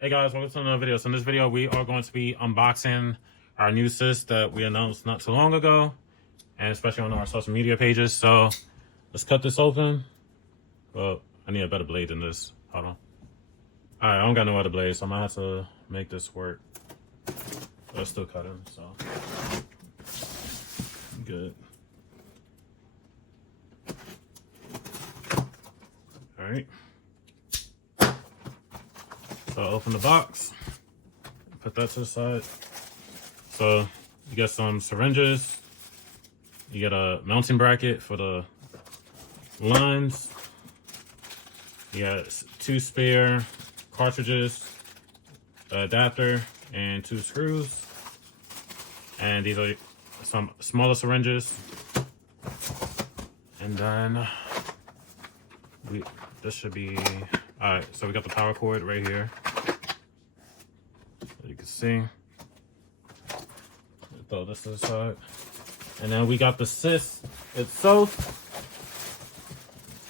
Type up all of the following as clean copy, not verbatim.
Hey guys, welcome to another video. So in this video, we are going to be unboxing our new Ciss that we announced not too long ago, and especially on our social media pages. So let's cut this open. Well, I need a better blade than this. Hold on. All right, I don't got no other blade, so I'm gonna have to make this work. But it's still cutting, so good. All right. So open the box, put that to the side. So you get some syringes, you get a mounting bracket for the lines, you got 2 spare cartridges, an adapter, and 2 screws. And these are some smaller syringes. And then this should be, all right, so we got the power cord right here. You can see. Throw this to the side. And then we got the Ciss itself.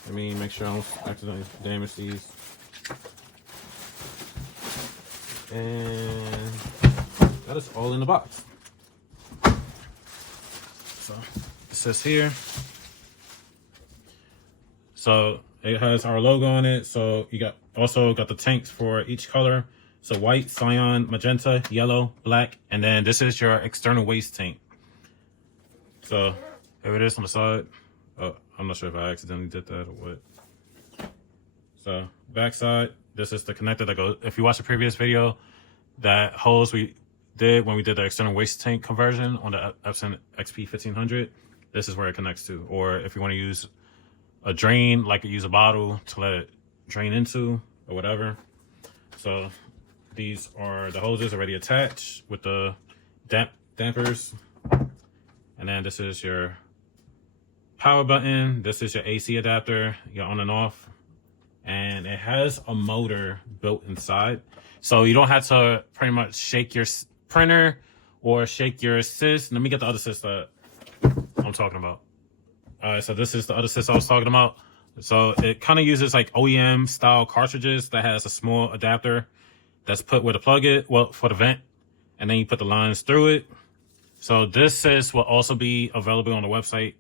Let me make sure I don't accidentally damage these. And that is all in the box. So it says here. So it has our logo on it. So you also got the tanks for each color. So white, cyan, magenta, yellow, black, and then this is your external waste tank. So here it is on the side. Oh, I'm not sure if I accidentally did that or what. So back side, this is the connector that goes, if you watch the previous video, that hose we did when we did the external waste tank conversion on the Epson XP-15000, this is where it connects to. Or if you want to use a drain, like use a bottle to let it drain into or whatever. So these are the hoses already attached with the dampers. And then this is your power button. This is your AC adapter, your on and off. And it has a motor built inside. So you don't have to pretty much shake your printer or shake your Ciss. Let me get the other Ciss that I'm talking about. All right, so this is the other Ciss I was talking about. So it kind of uses like OEM style cartridges that has a small adapter that's put where the plug is, well, for the vent, and then you put the lines through it. So this Ciss will also be available on the website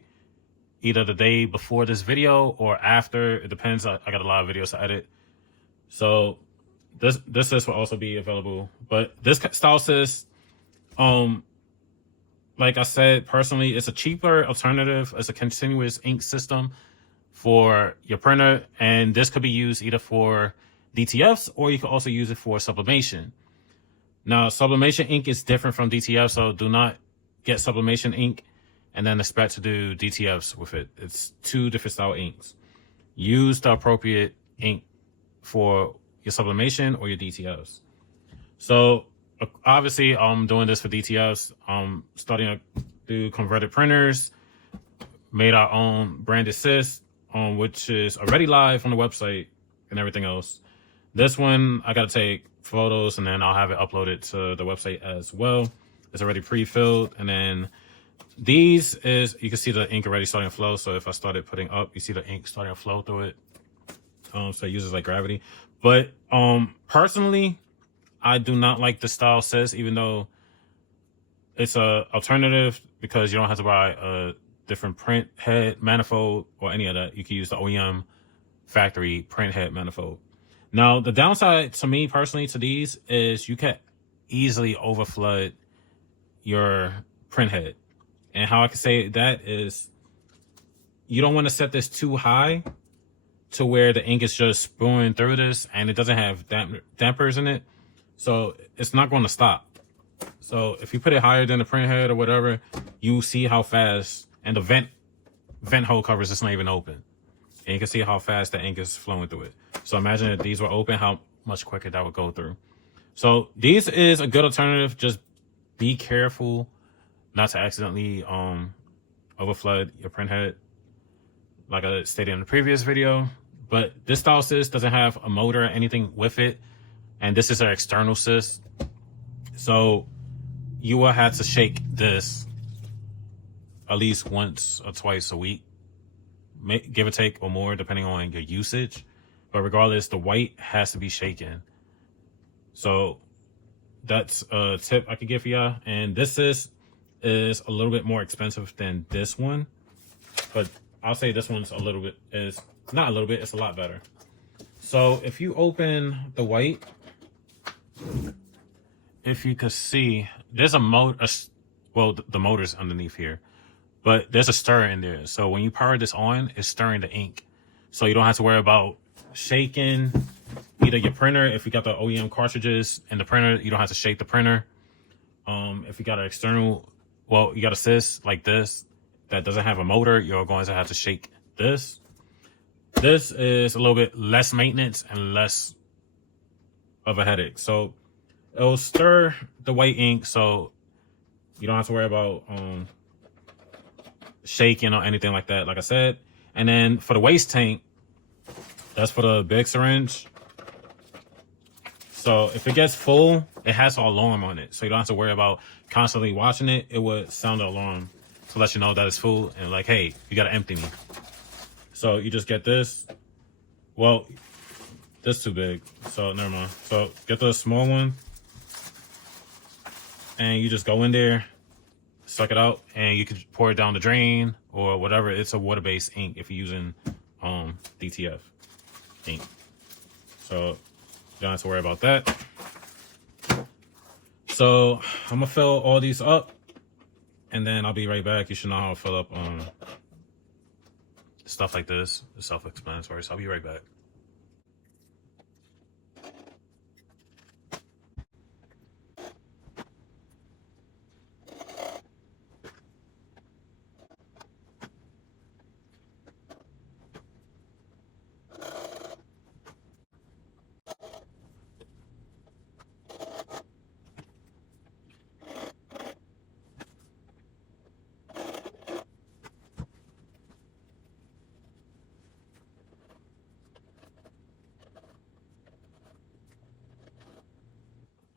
either the day before this video or after. It depends. I got a lot of videos to edit. So this Ciss will also be available. But this style Ciss, like I said, personally, it's a cheaper alternative. It's a continuous ink system for your printer, and this could be used either for DTFs or you can also use it for sublimation. Now, sublimation ink is different from DTF, so do not get sublimation ink and then expect to do DTFs with it. It's 2 different style inks. Use the appropriate ink for your sublimation or your DTFs. So obviously, I'm doing this for DTFs. I'm starting to do converted printers, made our own branded Ciss, which is already live on the website and everything else. This one, I got to take photos and then I'll have it uploaded to the website as well. It's already pre-filled. And then these is, you can see the ink already starting to flow. So if I started putting up, you see the ink starting to flow through it. So it uses like gravity. But personally, I do not like the style Ciss, even though it's a alternative because you don't have to buy a different print head manifold or any of that. You can use the OEM factory print head manifold. Now, the downside to me personally to these is you can easily overflood your print head. And how I can say that is you don't want to set this too high to where the ink is just spewing through this and it doesn't have dampers in it. So it's not going to stop. So if you put it higher than the print head or whatever, you see how fast, and the vent hole covers, it's not even open. And you can see how fast the ink is flowing through it. So imagine if these were open, how much quicker that would go through. So these is a good alternative. Just be careful not to accidentally overflood your print head, like I stated in the previous video. But this style Ciss doesn't have a motor or anything with it. And this is our external Ciss. So you will have to shake this at least once or twice a week, give or take or more, depending on your usage. But regardless, the white has to be shaken. So that's a tip I could give for y'all. And this is a little bit more expensive than this one, but I'll say this one's not a little bit, it's a lot better. So if you open the white, if you could see, there's a motor, well, the motor's underneath here, but there's a stirrer in there. So when you power this on, it's stirring the ink. So you don't have to worry about shaking either your printer. If you got the OEM cartridges in the printer, you don't have to shake the printer. If you got an external, well, you got a Ciss like this that doesn't have a motor, you're going to have to shake this. This is a little bit less maintenance and less of a headache. So it'll stir the white ink, so you don't have to worry about shaking or anything like that, like I said. And then for the waste tank, that's for the big syringe. So if it gets full, it has an alarm on it. So you don't have to worry about constantly watching it. It would sound an alarm to let you know that it's full and like, hey, you got to empty me. So you just get this. Well, this is too big, so never mind. So get the small one and you just go in there, suck it out, and you can pour it down the drain or whatever. It's a water-based ink if you're using DTF ink. So you don't have to worry about that. So I'm gonna fill all these up and then I'll be right back. You should know how to fill up stuff like this. It's self-explanatory, so I'll be right back.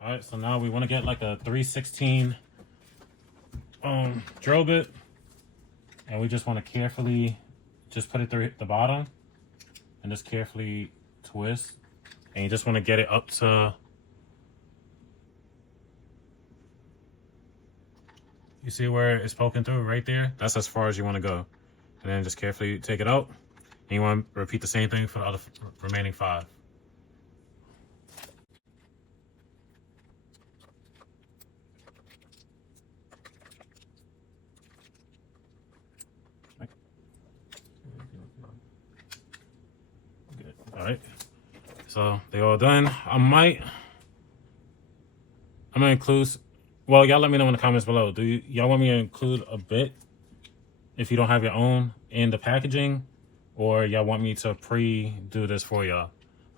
All right, so now we want to get like a 3/16 drill bit, and we just want to carefully just put it through the bottom and just carefully twist, and you just want to get it up to, you see where it's poking through right there? That's as far as you want to go. And then just carefully take it out, and you want to repeat the same thing for the other remaining 5. All right, so they all done. I'm gonna include, well, y'all let me know in the comments below. Do y'all want me to include a bit if you don't have your own in the packaging, or y'all want me to do this for y'all?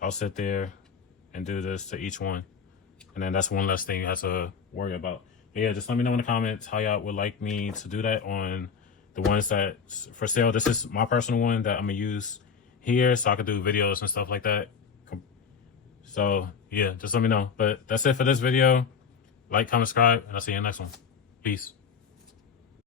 I'll sit there and do this to each one, and then that's one less thing you have to worry about. But yeah, just let me know in the comments how y'all would like me to do that on the ones that's for sale. This is my personal one that I'm gonna use here so I could do videos and stuff like that. So yeah, just let me know. But that's it for this video. Like, comment, subscribe, and I'll see you in the next one. Peace.